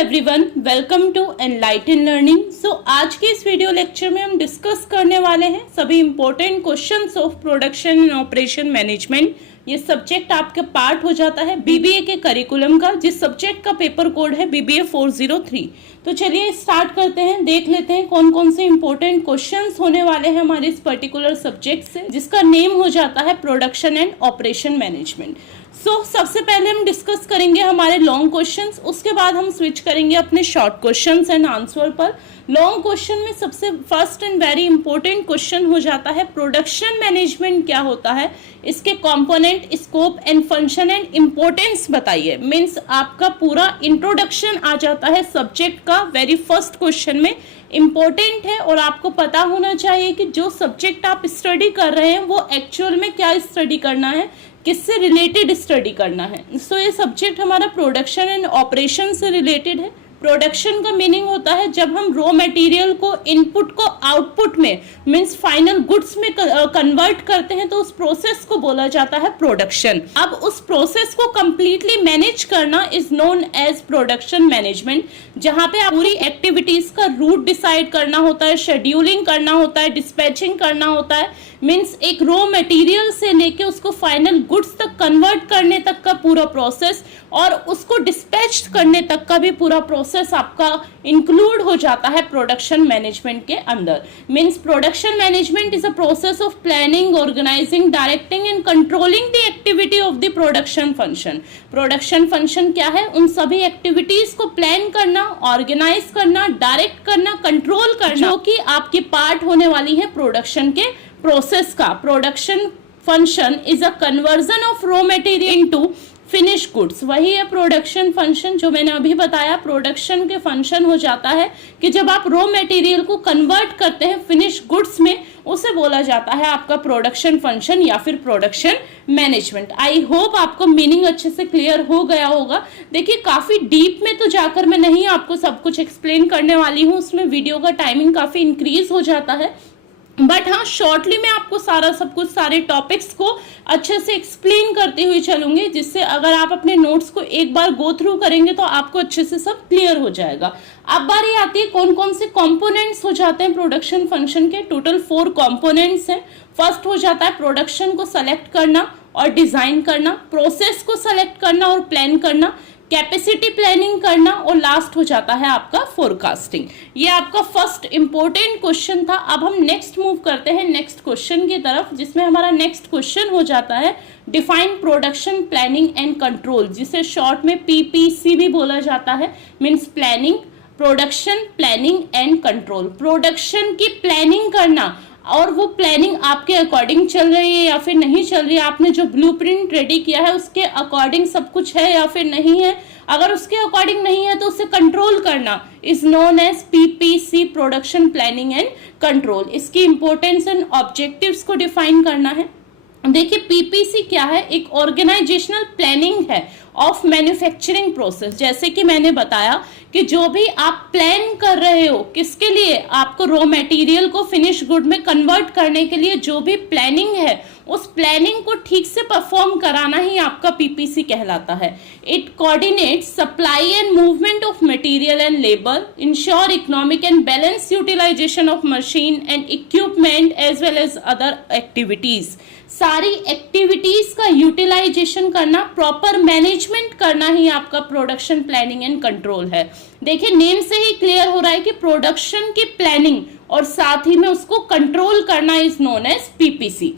Everyone, welcome to Enlighten Learning. आज के इस वीडियो लेक्चर में हम डिस्कस करने वाले हैं सभी important questions of production and operation management. ये सब्जेक्ट आपका पार्ट हो जाता है बीबीए के करिकुलम का, जिस सब्जेक्ट का पेपर कोड है बीबीए 403। तो चलिए स्टार्ट करते हैं, देख लेते हैं कौन कौन से इंपॉर्टेंट क्वेश्चंस होने वाले हैं हमारे इस पर्टिकुलर सब्जेक्ट से, जिसका नेम हो जाता है प्रोडक्शन एंड ऑपरेशन मैनेजमेंट। सबसे पहले हम डिस्कस करेंगे हमारे लॉन्ग क्वेश्चंस, उसके बाद हम स्विच करेंगे अपने शॉर्ट क्वेश्चंस एंड आंसर पर। लॉन्ग क्वेश्चन में सबसे first and very important question हो जाता है प्रोडक्शन मैनेजमेंट क्या होता है, इसके component, scope and function and importance बताइए। मीन्स आपका पूरा इंट्रोडक्शन आ जाता है सब्जेक्ट का वेरी फर्स्ट क्वेश्चन में, इम्पोर्टेंट है और आपको पता होना चाहिए कि जो सब्जेक्ट आप स्टडी कर रहे हैं वो एक्चुअल में क्या स्टडी करना है, किससे रिलेटेड स्टडी करना है। ये सब्जेक्ट हमारा प्रोडक्शन एंड ऑपरेशन से रिलेटेड है। प्रोडक्शन का मीनिंग होता है जब हम रॉ मटेरियल को इनपुट को आउटपुट में मींस फाइनल गुड्स में कन्वर्ट करते हैं, तो उस प्रोसेस को बोला जाता है प्रोडक्शन। अब उस प्रोसेस को कंप्लीटली मैनेज करना is known as production management, जहां पे पूरी एक्टिविटीज का रूट डिसाइड करना होता है, शेड्यूलिंग करना होता है, डिस्पैचिंग करना होता है। मीन्स एक रॉ मटेरियल से लेके उसको फाइनल गुड्स तक कन्वर्ट करने तक का पूरा प्रोसेस और उसको डिस्पैच करने तक का भी पूरा प्रोसेस आपका इंक्लूड हो जाता है प्रोडक्शन मैनेजमेंट के अंदर। Means production management is a process of planning, organizing, directing and controlling the activity of the production function. Production function क्या है? उन सभी एक्टिविटीज को प्लान करना, ऑर्गेनाइज करना, डायरेक्ट करना, कंट्रोल करना, जो कि आपकी पार्ट होने वाली है प्रोडक्शन के प्रोसेस का। Production function is a conversion of raw material into finish goods. वही है प्रोडक्शन फंक्शन जो मैंने अभी बताया। प्रोडक्शन के फंक्शन हो जाता है कि जब आप रॉ मटेरियल को कन्वर्ट करते हैं फिनिश गुड्स में, उसे बोला जाता है आपका प्रोडक्शन फंक्शन या फिर प्रोडक्शन मैनेजमेंट। आई होप आपको मीनिंग अच्छे से क्लियर हो गया होगा। देखिए काफी डीप में तो जाकर मैं नहीं आपको सब कुछ एक्सप्लेन करने वाली हूँ, उसमें वीडियो का टाइमिंग काफी इंक्रीज हो जाता है, बट हाँ शॉर्टली मैं आपको सब कुछ सारे टॉपिक्स को अच्छे से एक्सप्लेन करते हुए चलूंगी, जिससे अगर आप अपने नोट्स को एक बार गो थ्रू करेंगे तो आपको अच्छे से सब क्लियर हो जाएगा। अब बारी आती है कौन कौन से कंपोनेंट्स हो जाते हैं प्रोडक्शन फंक्शन के। टोटल 4 कंपोनेंट्स हैं। फर्स्ट हो जाता है प्रोडक्शन को सेलेक्ट करना और डिजाइन करना, प्रोसेस को सेलेक्ट करना और प्लान करना, कैपेसिटी प्लानिंग करना, और लास्ट हो जाता है आपका फोरकास्टिंग। ये आपका फर्स्ट इंपॉर्टेंट क्वेश्चन था। अब हम नेक्स्ट मूव करते हैं नेक्स्ट क्वेश्चन की तरफ, जिसमें हमारा नेक्स्ट क्वेश्चन हो जाता है define production planning and control, जिसे शॉर्ट में पीपीसी भी बोला जाता है। Means planning, production, planning and control. Production की प्लानिंग करना, और वो प्लानिंग आपके अकॉर्डिंग चल रही है या फिर नहीं चल रही है, आपने जो ब्लूप्रिंट रेडी किया है उसके अकॉर्डिंग सब कुछ है या फिर नहीं है। अगर उसके अकॉर्डिंग नहीं है तो उसे कंट्रोल करना is known as PPC, production planning and control. इसकी इंपॉर्टेंस एंड ऑब्जेक्टिव्स को डिफाइन करना है। देखिए पीपीसी क्या है? एक ऑर्गेनाइजेशनल प्लानिंग है ऑफ मैन्युफैक्चरिंग प्रोसेस। जैसे कि मैंने बताया कि जो भी आप प्लान कर रहे हो, किसके लिए? आपको रॉ मटेरियल को फिनिश गुड में कन्वर्ट करने के लिए जो भी प्लानिंग है, उस प्लानिंग को ठीक से परफॉर्म कराना ही आपका पीपीसी कहलाता है। It coordinates supply and movement of material and labour, ensure economic and balance utilization of machine and equipment as well as other activities. सारी एक्टिविटीज का यूटिलाइजेशन करना, प्रॉपर मैनेजमेंट करना ही आपका प्रोडक्शन प्लानिंग एंड कंट्रोल है। देखिए name से ही clear हो रहा है कि प्रोडक्शन की प्लानिंग और साथ ही में उसको कंट्रोल करना is known as PPC.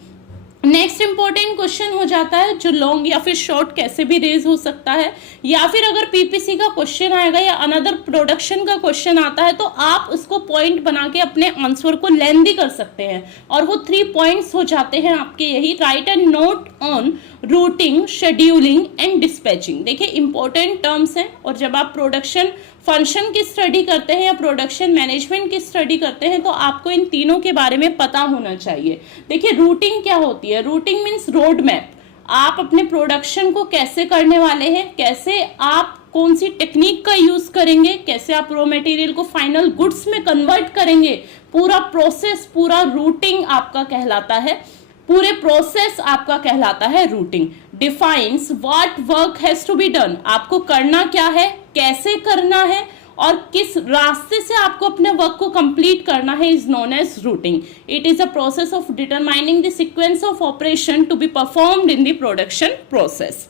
Next important question हो जाता है, जो लॉन्ग या फिर शॉर्ट कैसे भी रेज हो सकता है, या फिर अगर पीपीसी का क्वेश्चन आएगा या अनदर प्रोडक्शन का क्वेश्चन आता है तो आप उसको पॉइंट बना के अपने आंसर को लेंदी कर सकते हैं, और वो 3 पॉइंट्स हो जाते हैं आपके यही, right and note on routing, scheduling and dispatching. देखिए इंपॉर्टेंट टर्म्स हैं, और जब आप प्रोडक्शन फंक्शन की स्टडी करते हैं या प्रोडक्शन मैनेजमेंट की स्टडी करते हैं तो आपको इन तीनों के बारे में पता होना चाहिए। देखिए रूटिंग क्या होती है? Routing means road map. आप अपने प्रोडक्शन को कैसे करने वाले हैं, कैसे आप कौन सी टेक्निक का यूज करेंगे, कैसे आप रॉ मटेरियल को फाइनल गुड्स में कन्वर्ट करेंगे, पूरा प्रोसेस, पूरा रूटिंग आपका कहलाता है। पूरे प्रोसेस आपका कहलाता है routing. Defines what work has to be done, आपको करना क्या है, कैसे करना है, और किस रास्ते से आपको अपने वर्क को कंप्लीट करना है is known as routing. It is a process of determining the sequence of operation to be performed in the production process.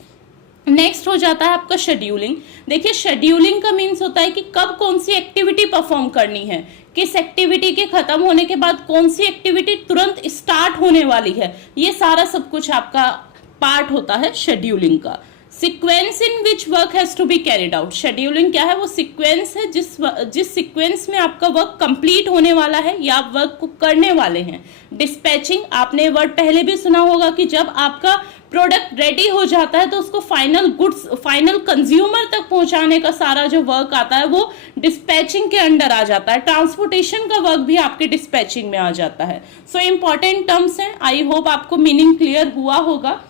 Next हो जाता है आपका शेड्यूलिंग. देखिए शेड्यूलिंग का मीन्स होता है कि कब कौन सी एक्टिविटी परफॉर्म करनी है, किस एक्टिविटी के खत्म होने के बाद कौन सी एक्टिविटी तुरंत स्टार्ट होने वाली है. ये सारा सब कुछ आपका पार्ट होता है शेड्यूलिंग का. Sequence in which work has to be carried out. Scheduling क्या है, वो सीक्वेंस है जिस सीक्वेंस में आपका वर्क कंप्लीट होने वाला है या आप वर्क को करने वाले हैं. डिस्पैचिंग, आपने वर्ड पहले भी सुना होगा कि जब आपका प्रोडक्ट रेडी हो जाता है तो उसको फाइनल गुड्स, फाइनल कंज्यूमर तक पहुंचाने का सारा जो वर्क आता है वो डिस्पैचिंग के अंडर आ जाता है. ट्रांसपोर्टेशन का वर्क भी आपके डिस्पैचिंग में आ जाता है. सो इंपॉर्टेंट टर्म्स हैं. आई होप आपको मीनिंग क्लियर हुआ होगा.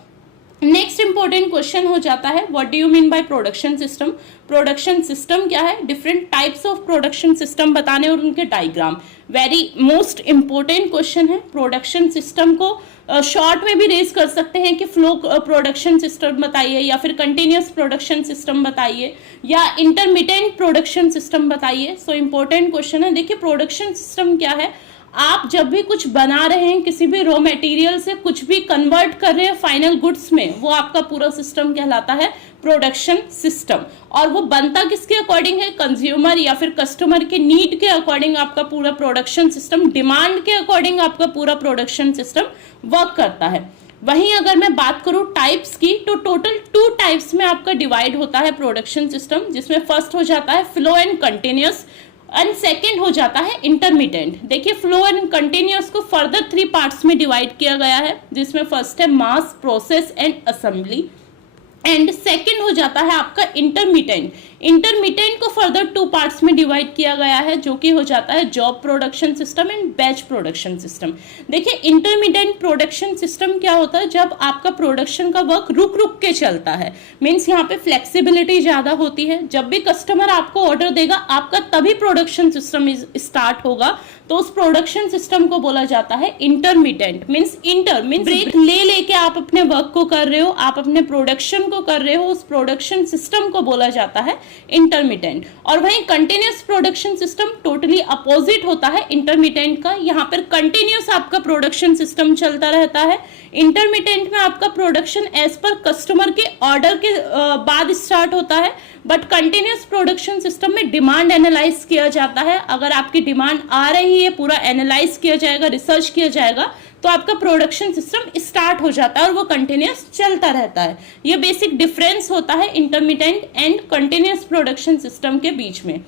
नेक्स्ट इंपॉर्टेंट क्वेश्चन हो जाता है what do you mean by production system. Production system क्या है, different types of production system बताने और उनके diagram. Very most important question है. प्रोडक्शन सिस्टम को शॉर्ट में भी रेज कर सकते हैं कि फ्लो प्रोडक्शन सिस्टम बताइए या फिर कंटिन्यूअस प्रोडक्शन सिस्टम बताइए या इंटरमिटेंट प्रोडक्शन सिस्टम बताइए. सो इंपॉर्टेंट क्वेश्चन है. देखिए प्रोडक्शन सिस्टम क्या है, आप जब भी कुछ बना रहे हैं, किसी भी रॉ मटेरियल से कुछ भी कन्वर्ट कर रहे हैं फाइनल गुड्स में, वो आपका पूरा सिस्टम कहलाता है प्रोडक्शन सिस्टम. और वो बनता किसके अकॉर्डिंग है, कंज्यूमर या फिर कस्टमर के नीड के अकॉर्डिंग आपका पूरा प्रोडक्शन सिस्टम, डिमांड के अकॉर्डिंग आपका पूरा प्रोडक्शन सिस्टम वर्क करता है. वहीं अगर मैं बात करूं टाइप्स की, तो टोटल 2 टाइप्स में आपका डिवाइड होता है प्रोडक्शन सिस्टम, जिसमें फर्स्ट हो जाता है flow and continuous and second हो जाता है इंटरमिटेंट. देखिए फ्लो एंड कंटिन्यूअस को फर्दर 3 पार्ट्स में डिवाइड किया गया है, जिसमें फर्स्ट है mass, process and assembly and second हो जाता है आपका इंटरमिटेंट. इंटरमिटेंट को फर्दर 2 पार्ट्स में डिवाइड किया गया है, जो कि हो जाता है job production system and batch production system. देखिए इंटरमिटेंट प्रोडक्शन सिस्टम क्या होता है, जब आपका प्रोडक्शन का वर्क रुक रुक के चलता है, मीन्स यहाँ पे फ्लेक्सिबिलिटी ज्यादा होती है. जब भी कस्टमर आपको ऑर्डर देगा आपका तभी प्रोडक्शन सिस्टम स्टार्ट होगा, तो उस प्रोडक्शन सिस्टम को बोला जाता है intermittent. Means inter means break ले लेके आप अपने वर्क को कर रहे हो, आप अपने प्रोडक्शन को कर रहे हो, उस प्रोडक्शन सिस्टम को बोला जाता है इंटरमिटेंट. और वहीं continuous production system totally opposite होता है इंटरमिटेंट का. यहाँ पर कंटिन्यूअस आपका प्रोडक्शन सिस्टम चलता रहता है. इंटरमिटेंट में आपका प्रोडक्शन एज पर कस्टमर के ऑर्डर के बाद स्टार्ट होता है, बट कंटिन्यूअस प्रोडक्शन सिस्टम में डिमांड एनालाइज किया जाता है. अगर आपकी डिमांड आ रही है, पूरा एनालाइज किया जाएगा, रिसर्च किया जाएगा, तो आपका प्रोडक्शन सिस्टम स्टार्ट हो जाता है और वो कंटिन्यूअस चलता रहता है. ये बेसिक डिफरेंस होता है intermittent and continuous production system के बीच में.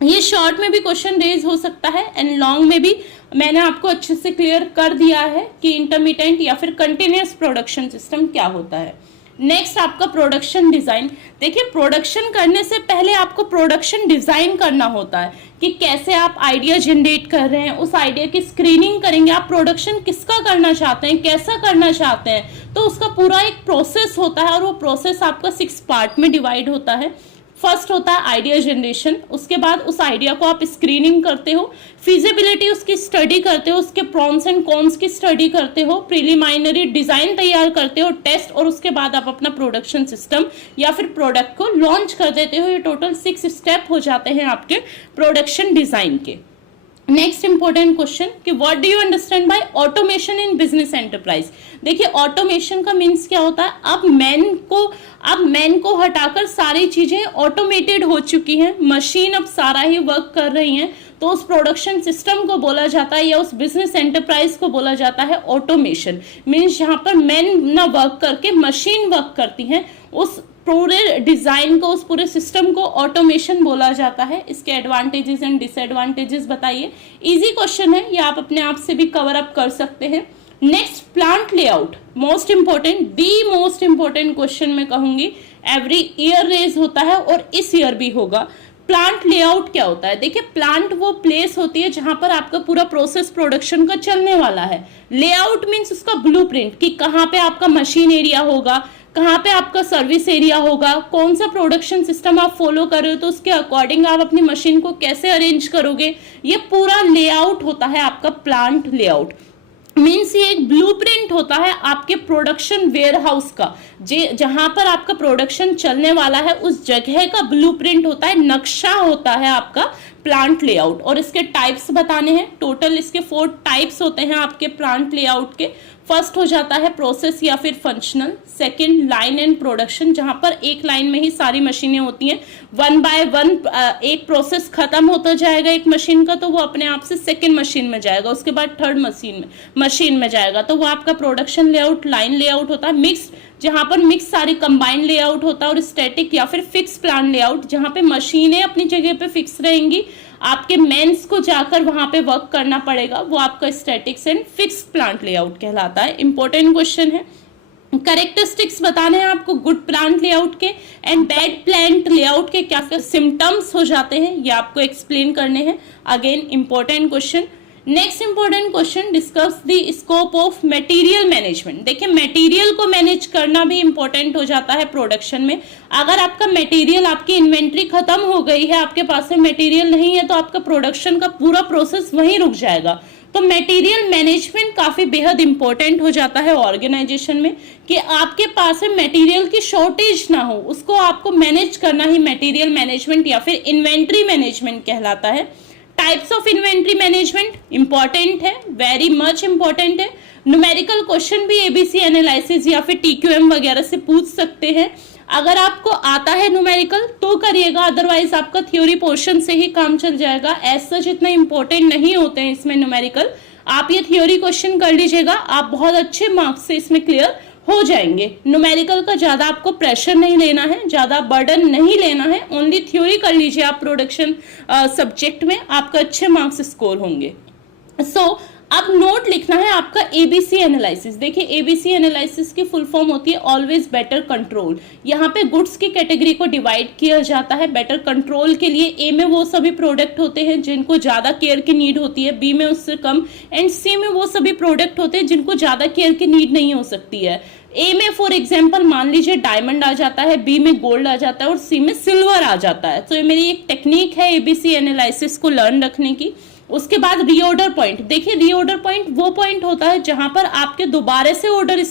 ये शॉर्ट में भी क्वेश्चन रेज हो सकता है एंड लॉन्ग में भी मैंने आपको अच्छे से क्लियर कर दिया है कि इंटरमिटेंट या फिर कंटिन्यूअस प्रोडक्शन सिस्टम क्या होता है. नेक्स्ट आपका प्रोडक्शन डिजाइन. देखिए प्रोडक्शन करने से पहले आपको प्रोडक्शन डिजाइन करना होता है कि कैसे आप आइडिया जनरेट कर रहे हैं, उस आइडिया की स्क्रीनिंग करेंगे, आप प्रोडक्शन किसका करना चाहते हैं, कैसा करना चाहते हैं, तो उसका पूरा एक प्रोसेस होता है. और वो प्रोसेस आपका 6 पार्ट में डिवाइड होता है. फर्स्ट होता है आइडिया जनरेशन, उसके बाद उस आइडिया को आप स्क्रीनिंग करते हो, फिजिबिलिटी उसकी स्टडी करते हो, उसके प्रॉन्स एंड कॉन्स की स्टडी करते हो, प्रीलिमिनरी डिजाइन तैयार करते हो, टेस्ट, और उसके बाद आप अपना प्रोडक्शन सिस्टम या फिर प्रोडक्ट को लॉन्च कर देते हो. ये टोटल 6 स्टेप हो जाते हैं आपके प्रोडक्शन डिजाइन के. नेक्स्ट इंपॉर्टेंट क्वेश्चन कि what do you understand by automation in business enterprise. देखिए ऑटोमेशन का मीन्स क्या होता है, अब मैन को हटाकर सारी चीजें ऑटोमेटेड हो चुकी हैं, मशीन अब सारा ही वर्क कर रही हैं, तो उस प्रोडक्शन सिस्टम को बोला जाता है या उस बिजनेस एंटरप्राइज को बोला जाता है ऑटोमेशन. मीन्स जहां पर मैन ना वर्क करके मशीन वर्क करती हैं, उस पूरे डिजाइन को, उस पूरे सिस्टम को ऑटोमेशन बोला जाता है. इसके एडवांटेजेस एंड डिसएडवांटेजेस बताइए. इजी क्वेश्चन है, ये आप अपने आप से भी कवर अप कर सकते हैं. Next plant layout, most important question मैं कहूंगी, एवरी ईयर रेज होता है और इस ईयर भी होगा. प्लांट लेआउट क्या होता है. देखिए प्लांट वो प्लेस होती है जहां पर आपका पूरा प्रोसेस प्रोडक्शन का चलने वाला है. लेआउट मीन्स उसका ब्लूप्रिंट कि कहाँ पे आपका मशीन एरिया होगा, कहाँ पे आपका सर्विस एरिया होगा, कौन सा प्रोडक्शन सिस्टम आप फॉलो कर रहे हो, तो उसके अकॉर्डिंग आप अपनी मशीन को कैसे अरेंज करोगे, ये पूरा लेआउट होता है आपका प्लांट लेआउट. मीन्स ये एक ब्लूप्रिंट होता है आपके प्रोडक्शन वेयरहाउस का, जहां पर आपका प्रोडक्शन चलने वाला है उस जगह का ब्लूप्रिंट होता है, नक्शा होता है आपका प्लांट लेआउट। और इसके टाइप्स बताने हैं, टोटल इसके 4 टाइप्स होते हैं आपके प्लांट लेआउट के। फर्स्ट हो जाता है प्रोसेस या फिर functional, second line and production, जहां पर एक लाइन में ही सारी मशीनें होती हैं, 1 बाय 1 एक प्रोसेस खत्म होता जाएगा एक मशीन का तो वो अपने आप से सेकंड मशीन में जाएगा, उसके बाद थर्ड मशीन में जाएगा, तो वो आपका प्रोडक्शन लेआउट लाइन लेआउट होता है। मिक्स्ड, जहां पर मिक्स सारी कंबाइंड लेआउट होता है। और स्टैटिक या फिर फिक्स प्लांट लेआउट, जहां पे मशीनें अपनी जगह पे फिक्स रहेंगी, आपके मेंस को जाकर वहां पे वर्क करना पड़ेगा, वो आपका statics and fix plant layout कहलाता है। इंपॉर्टेंट क्वेश्चन है। कैरेक्टरिस्टिक्स बताने हैं आपको गुड प्लांट लेआउट के एंड बैड प्लांट लेआउट के, क्या क्या सिम्टम्स हो जाते हैं ये आपको एक्सप्लेन करने हैं। Again important question. Next important question, discuss the scope of material management. देखिए मटेरियल को मैनेज करना भी इंपॉर्टेंट हो जाता है प्रोडक्शन में। अगर आपका मटेरियल, आपकी इन्वेंट्री खत्म हो गई है, आपके पास में मटेरियल नहीं है, तो आपका प्रोडक्शन का पूरा प्रोसेस वहीं रुक जाएगा। तो मटेरियल मैनेजमेंट काफी बेहद इंपॉर्टेंट हो जाता है ऑर्गेनाइजेशन में, कि आपके पास में मटेरियल की शॉर्टेज ना हो, उसको आपको मैनेज करना ही मटेरियल मैनेजमेंट या फिर इन्वेंट्री मैनेजमेंट कहलाता है। Types of inventory management important है, वेरी मच इंपॉर्टेंट है। न्यूमेरिकल क्वेश्चन भी एबीसी एनालिसिस या फिर टीक्यूएम वगैरह से पूछ सकते हैं। अगर आपको आता है न्यूमेरिकल तो करिएगा, अदरवाइज आपका थ्योरी पोर्शन से ही काम चल जाएगा। एज सच इतना इंपॉर्टेंट नहीं होते हैं इसमें न्यूमेरिकल, आप ये थ्योरी क्वेश्चन कर लीजिएगा, आप बहुत अच्छे मार्क्स से इसमें क्लियर हो जाएंगे। न्यूमेरिकल का ज्यादा आपको प्रेशर नहीं लेना है, ज्यादा बर्डन नहीं लेना है, ओनली थ्योरी कर लीजिए आप प्रोडक्शन सब्जेक्ट में, आपका अच्छे मार्क्स स्कोर होंगे। अब नोट लिखना है आपका एबीसी एनालिसिस। देखिए एबीसी एनालिसिस की फुल फॉर्म होती है ऑलवेज बेटर कंट्रोल। यहाँ पे गुड्स की कैटेगरी को डिवाइड किया जाता है बेटर कंट्रोल के लिए। ए में वो सभी प्रोडक्ट होते हैं जिनको ज्यादा केयर की नीड होती है, बी में उससे कम, एंड सी में वो सभी प्रोडक्ट होते हैं जिनको ज्यादा केयर की नीड नहीं हो सकती है। ए में फॉर एग्जाम्पल मान लीजिए डायमंड आ जाता है, बी में गोल्ड आ जाता है और सी में सिल्वर आ जाता है। तो ये मेरी एक टेक्निक है एबीसी एनालिसिस को लर्न रखने की। उसके बाद रीऑर्डर पॉइंट। देखिए रीऑर्डर पॉइंट वो पॉइंट होता है जहां पर आपके दोबारा से ऑर्डर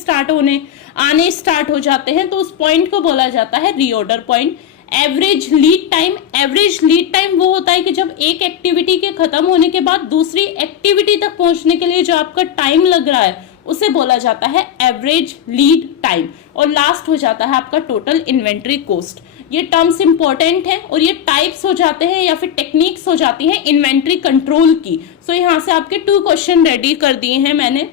आने स्टार्ट हो जाते हैं, तो उस पॉइंट को बोला जाता है reorder point. Average lead time. Average lead time वो होता है कि जब एक एक्टिविटी के खत्म होने के बाद दूसरी एक्टिविटी तक पहुंचने के लिए जो आपका टाइम लग रहा है उसे बोला जाता है एवरेज लीड टाइम। और लास्ट हो जाता है आपका टोटल इन्वेंट्री कॉस्ट। ये टर्म्स इंपॉर्टेंट है और ये टाइप्स हो जाते हैं या फिर टेक्निक्स हो जाती हैं इन्वेंट्री कंट्रोल की। सो यहाँ से आपके 2 क्वेश्चन रेडी कर दिए हैं मैंने।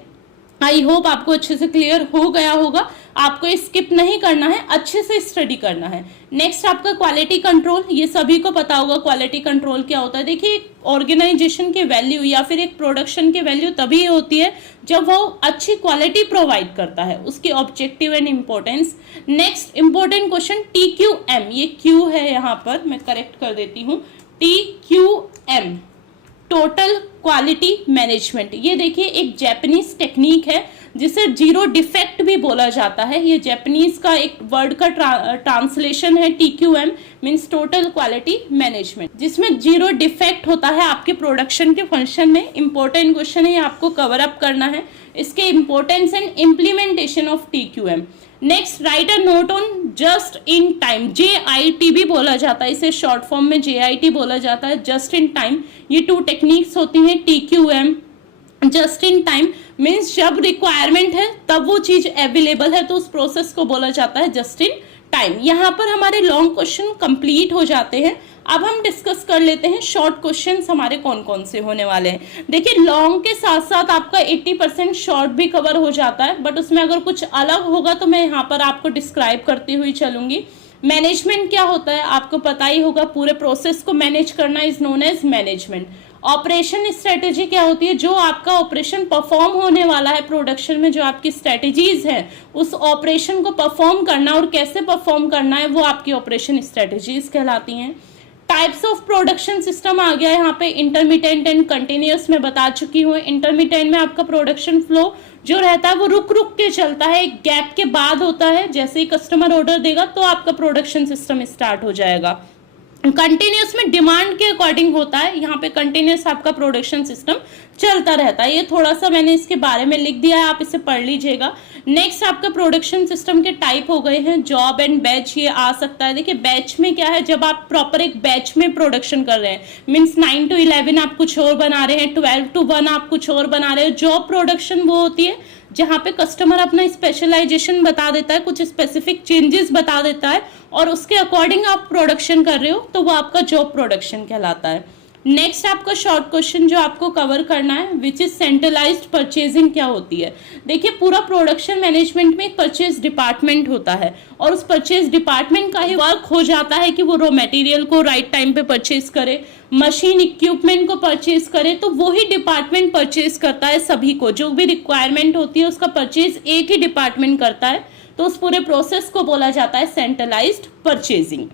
आई होप आपको अच्छे से क्लियर हो गया होगा। आपको स्किप नहीं करना है, अच्छे से स्टडी करना है। नेक्स्ट आपका क्वालिटी कंट्रोल। ये सभी को पता होगा क्वालिटी कंट्रोल क्या होता है। देखिए एक ऑर्गेनाइजेशन की वैल्यू या फिर एक प्रोडक्शन की वैल्यू तभी होती है जब वो अच्छी क्वालिटी प्रोवाइड करता है, उसकी objective and importance. Next important question TQM। ये क्यू है यहाँ पर, मैं करेक्ट कर देती हूँ, TQM टोटल क्वालिटी मैनेजमेंट। ये देखिए एक जापानीज टेक्निक है जिसे जीरो डिफेक्ट भी बोला जाता है। ये जापानीज का एक वर्ड का ट्रांसलेशन है। TQM means total quality management, जिसमें जीरो डिफेक्ट होता है आपके प्रोडक्शन के फंक्शन में। इंपॉर्टेंट क्वेश्चन है, आपको कवर अप करना है इसके importance and implementation of TQM। Next write a note on just in time. JIT भी बोला जाता है, इसे शॉर्ट फॉर्म में JIT बोला जाता है, जस्ट इन टाइम। ये 2 टेक्निक्स होती हैं TQM। Just in time means जब रिक्वायरमेंट है तब वो चीज अवेलेबल है, तो उस प्रोसेस को बोला जाता है जस्ट इन टाइम। यहाँ पर हमारे लॉन्ग क्वेश्चन कंप्लीट हो जाते हैं। अब हम डिस्कस कर लेते हैं शॉर्ट क्वेश्चंस हमारे कौन कौन से होने वाले हैं। देखिए लॉन्ग के साथ साथ आपका 80% शॉर्ट भी कवर हो जाता है, बट उसमें अगर कुछ अलग होगा तो मैं यहाँ पर आपको डिस्क्राइब करती हुई चलूंगी। मैनेजमेंट क्या होता है आपको पता ही होगा, पूरे प्रोसेस को मैनेज करना is known as management. Operation strategy क्या होती है, जो आपका ऑपरेशन परफॉर्म होने वाला है प्रोडक्शन में, जो आपकी स्ट्रेटेजीज है उस ऑपरेशन को परफॉर्म करना और कैसे परफॉर्म करना है वो आपकी ऑपरेशन स्ट्रेटेजीज कहलाती हैं। टाइप्स ऑफ प्रोडक्शन सिस्टम आ गया यहाँ पे, इंटरमिटेंट एंड कंटिन्यूअस में बता चुकी हूँ। इंटरमिटेंट में आपका प्रोडक्शन फ्लो जो रहता है वो रुक रुक के चलता है, एक गैप के बाद होता है। जैसे ही कस्टमर ऑर्डर देगा तो आपका प्रोडक्शन सिस्टम स्टार्ट हो जाएगा। कंटिन्यूस में डिमांड के अकॉर्डिंग होता है, यहाँ पे कंटिन्यूस आपका प्रोडक्शन सिस्टम चलता रहता है। ये थोड़ा सा मैंने इसके बारे में लिख दिया है, आप इसे पढ़ लीजिएगा। नेक्स्ट आपका प्रोडक्शन सिस्टम के टाइप हो गए हैं, जॉब एंड बैच ये आ सकता है। देखिए बैच में क्या है, जब आप प्रॉपर एक बैच में प्रोडक्शन कर रहे हैं, मीन्स 9 to 11 आप कुछ और बना रहे हैं, 12 to 1 आप कुछ और बना रहे हो। जॉब प्रोडक्शन वो होती है जहाँ पे कस्टमर अपना स्पेशलाइजेशन बता देता है, कुछ स्पेसिफिक चेंजेस बता देता है और उसके अकॉर्डिंग आप प्रोडक्शन कर रहे हो, तो वो आपका जॉब प्रोडक्शन कहलाता है। नेक्स्ट आपका शॉर्ट क्वेश्चन जो आपको कवर करना है, विच इज सेंट्रलाइज्ड परचेजिंग क्या होती है। देखिए पूरा प्रोडक्शन मैनेजमेंट में एक परचेज डिपार्टमेंट होता है और उस परचेज डिपार्टमेंट का ही वर्क हो जाता है कि वो रॉ मटेरियल को राइट टाइम पे परचेज करे, मशीन इक्विपमेंट को परचेज करे, तो वो ही डिपार्टमेंट परचेज करता है सभी को, जो भी रिक्वायरमेंट होती है उसका परचेज एक ही डिपार्टमेंट करता है, तो उस पूरे प्रोसेस को बोला जाता है centralised purchasing.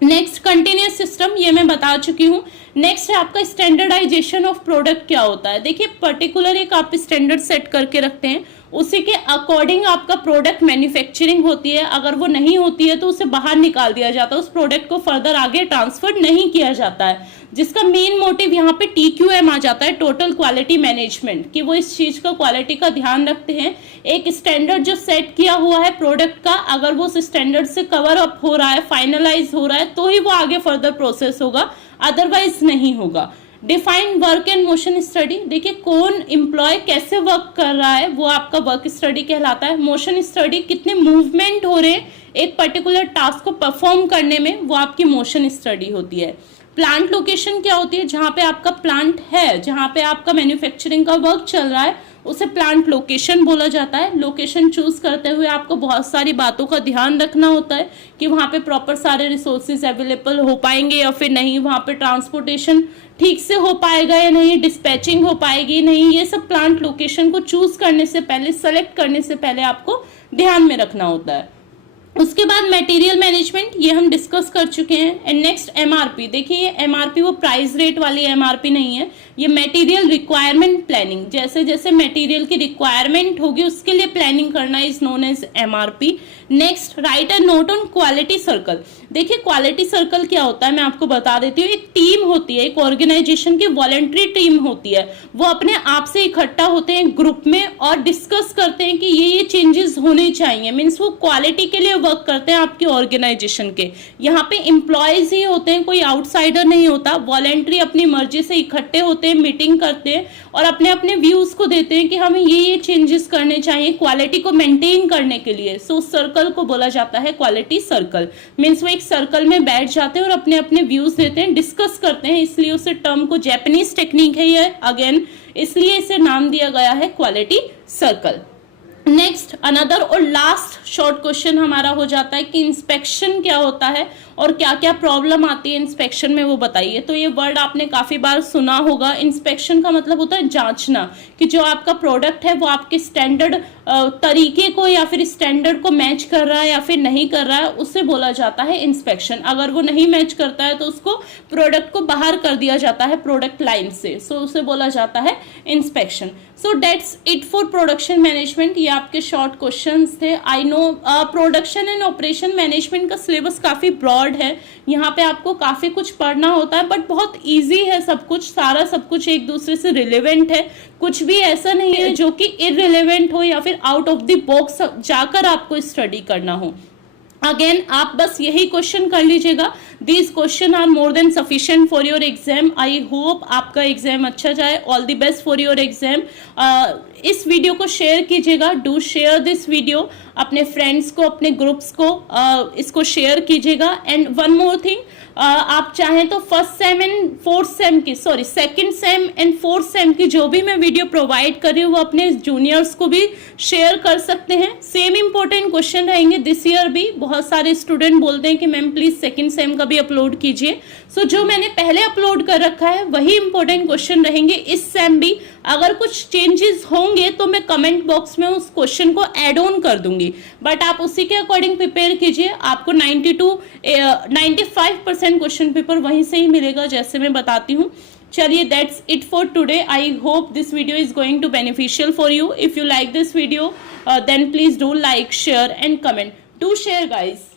Next continuous system, ये मैं बता चुकी हूँ। नेक्स्ट है आपका स्टैंडर्डाइजेशन ऑफ प्रोडक्ट क्या होता है। देखिए पर्टिकुलर एक आप स्टैंडर्ड सेट करके रखते हैं, उसी के अकॉर्डिंग आपका प्रोडक्ट मैन्युफैक्चरिंग होती है। अगर वो नहीं होती है तो उसे बाहर निकाल दिया जाता है, उस प्रोडक्ट को फर्दर आगे ट्रांसफर नहीं किया जाता है, जिसका मेन मोटिव यहाँ पे TQM आ जाता है, टोटल क्वालिटी मैनेजमेंट, कि वो इस चीज का क्वालिटी का ध्यान रखते हैं। एक स्टैंडर्ड जो सेट किया हुआ है प्रोडक्ट का, अगर वो उस स्टैंडर्ड से कवर अप हो रहा है, फाइनलाइज हो रहा है, तो ही वो आगे फर्दर प्रोसेस होगा, अदरवाइज नहीं होगा। Define work and motion study, देखिए कौन एम्प्लॉय कैसे वर्क कर रहा है वो आपका वर्क स्टडी कहलाता है। मोशन स्टडी, कितने मूवमेंट हो रहे हैं एक पर्टिकुलर टास्क को परफॉर्म करने में, वो आपकी मोशन स्टडी होती है। प्लांट लोकेशन क्या होती है, जहाँ पे आपका प्लांट है, जहाँ पे आपका मैन्युफैक्चरिंग का वर्क चल रहा है, उसे प्लांट लोकेशन बोला जाता है। लोकेशन चूज करते हुए आपको बहुत सारी बातों का ध्यान रखना होता है कि वहाँ पे प्रॉपर सारे रिसोर्सेज अवेलेबल हो पाएंगे या फिर नहीं, वहाँ पे ट्रांसपोर्टेशन ठीक से हो पाएगा या नहीं, डिस्पैचिंग हो पाएगी नहीं, ये सब प्लांट लोकेशन को चूज करने से पहले, सेलेक्ट करने से पहले आपको ध्यान में रखना होता है। उसके बाद मटेरियल मैनेजमेंट, ये हम डिस्कस कर चुके हैं। एंड नेक्स्ट MRP, देखिए ये MRP वो प्राइस रेट वाली MRP नहीं है, ये मटेरियल रिक्वायरमेंट प्लानिंग, जैसे जैसे मटेरियल की रिक्वायरमेंट होगी उसके लिए प्लानिंग करना is known as MRP। Next write a note on quality circle, देखिए क्वालिटी सर्कल क्या होता है मैं आपको बता देती हूँ। एक टीम होती है, एक ऑर्गेनाइजेशन की वॉलंटरी टीम होती है, वो अपने आप से इकट्ठा होते हैं ग्रुप में और डिस्कस करते हैं कि ये चेंजेस होने चाहिए, मीन्स वो क्वालिटी के लिए वर्क करते हैं आपकी ऑर्गेनाइजेशन के। यहाँ पे एम्प्लॉयज ही होते हैं, कोई आउटसाइडर नहीं होता, वॉलंटरी अपनी मर्जी से इकट्ठे होते हैं, मीटिंग करते हैं और अपने अपने व्यूज को देते हैं कि हमें ये चेंजेस करने चाहिए क्वालिटी को मेंटेन करने के लिए। सो सर्कल को बोला जाता है क्वालिटी सर्कल, मीन्स वो एक सर्कल में बैठ जाते हैं और अपने अपने व्यूज देते हैं, डिस्कस करते हैं, इसलिए उसे टर्म को जैपनीज टेक्निक है ये अगेन, इसलिए इसे नाम दिया गया है क्वालिटी सर्कल। नेक्स्ट अनदर और लास्ट शॉर्ट क्वेश्चन हमारा हो जाता है कि इंस्पेक्शन क्या होता है और क्या क्या प्रॉब्लम आती है इंस्पेक्शन में वो बताइए। तो ये वर्ड आपने काफी बार सुना होगा। इंस्पेक्शन का मतलब होता है जांचना, कि जो आपका प्रोडक्ट है वो आपके स्टैंडर्ड तरीके को या फिर स्टैंडर्ड को मैच कर रहा है या फिर नहीं कर रहा है, उसे बोला जाता है इंस्पेक्शन। अगर वो नहीं मैच करता है तो उसको प्रोडक्ट को बाहर कर दिया जाता है प्रोडक्ट लाइन से, सो उसे बोला जाता है inspection. So that's it for production management, ये आपके शॉर्ट क्वेश्चंस थे। I know production and operation management का सिलेबस काफी ब्रॉड है, यहाँ पे आपको काफी कुछ पढ़ना होता है, बट बहुत इजी है सब कुछ, सारा सब कुछ एक दूसरे से रिलेवेंट है, कुछ भी ऐसा नहीं है जो कि इररिलेवेंट हो या फिर आउट ऑफ द बॉक्स जाकर आपको स्टडी करना हो। अगेन आप बस यही क्वेश्चन कर लीजिएगा, these question are more than sufficient for your exam. I hope आपका एग्जाम अच्छा जाए, all the best for your exam. इस वीडियो को शेयर कीजिएगा, डू शेयर दिस वीडियो अपने फ्रेंड्स को, अपने ग्रुप्स को इसको शेयर कीजिएगा। एंड वन मोर थिंग, आप चाहें तो first sem and fourth sem की, sorry second sem and fourth sem की जो भी मैं वीडियो प्रोवाइड कर रही हूँ वो अपने जूनियर्स को भी शेयर कर सकते हैं। सेम इंपॉर्टेंट क्वेश्चन रहेंगे दिस ईयर भी। बहुत सारे स्टूडेंट बोलते हैं कि मैम प्लीज सेकंड सेम का भी अपलोड कीजिए, सो जो मैंने पहले अपलोड कर रखा है वही इंपॉर्टेंट क्वेश्चन रहेंगे इस सेम भी। अगर कुछ चेंजेस होंगे तो मैं कमेंट बॉक्स में उस क्वेश्चन को ऐड ऑन कर दूंगी, बट आप उसी के अकॉर्डिंग प्रिपेयर कीजिए। आपको 95% क्वेश्चन पेपर वहीं से ही मिलेगा जैसे मैं बताती हूँ। चलिए that's it for today. I hope this video is going to beneficial for you. If you like this video then please do like, share and comment. Do share guys.